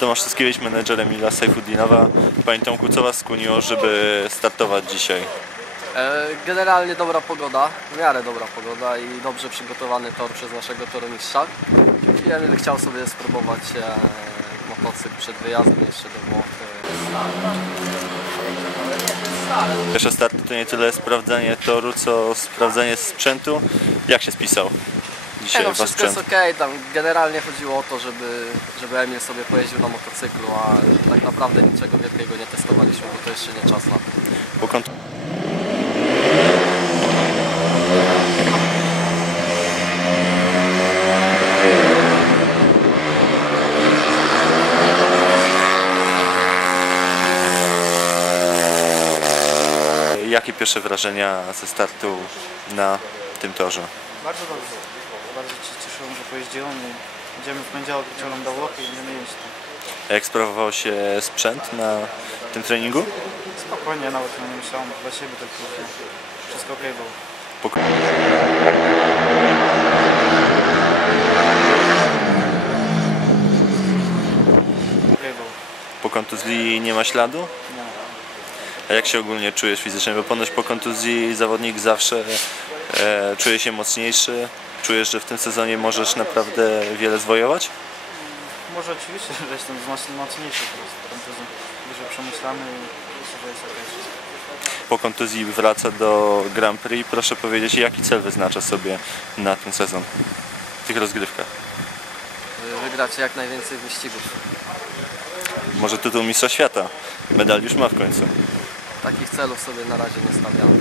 Tomasz Syskiewicz, menedżer Emila Sejfudinowa. Panie Tomku, co Was skłoniło, żeby startować dzisiaj? E, Generalnie dobra pogoda, w miarę dobra pogoda i dobrze przygotowany tor przez naszego toromistrza. I Emil chciał sobie spróbować e, motocykl przed wyjazdem jeszcze do Włoch. Pierwsze starty to nie tyle sprawdzanie toru, co sprawdzanie sprzętu. Jak się spisał dzisiaj no, wszystko jest sprzęt? ok, tam generalnie chodziło o to, żeby, żeby Emil sobie pojeździł na motocyklu, a tak naprawdę niczego wielkiego nie testowaliśmy, bo to jeszcze nie czas na to. Po kont- Jakie pierwsze wrażenia ze startu na tym torze? Bardzo dobrze. Bardzo się cieszyłem, że pojeździłem i idziemy w poniedziałek wieczorem do Włoch i będziemy jeździć tam. A Jak sprawował się sprzęt na tym treningu? Spokojnie, nawet nie myślałem dla siebie tylko, że wszystko ok było. Po ko- Ok było. Po kontuzji nie ma śladu? Nie. A jak się ogólnie czujesz fizycznie? Bo ponoć po kontuzji zawodnik zawsze e, czuje się mocniejszy. Czujesz, że w tym sezonie możesz naprawdę wiele zwojować? Może oczywiście, że jestem wzmocni- mocniejszy teraz. Kontuzją dużo przemyślany i myślę, że jest ok wszystko. Po kontuzji wraca do Grand Prix. Proszę powiedzieć, jaki cel wyznacza sobie na ten sezon w tych rozgrywkach? Wygrać jak najwięcej wyścigów. Może tytuł Mistrza Świata? Medal już ma w końcu. Takich celów sobie na razie nie stawiamy.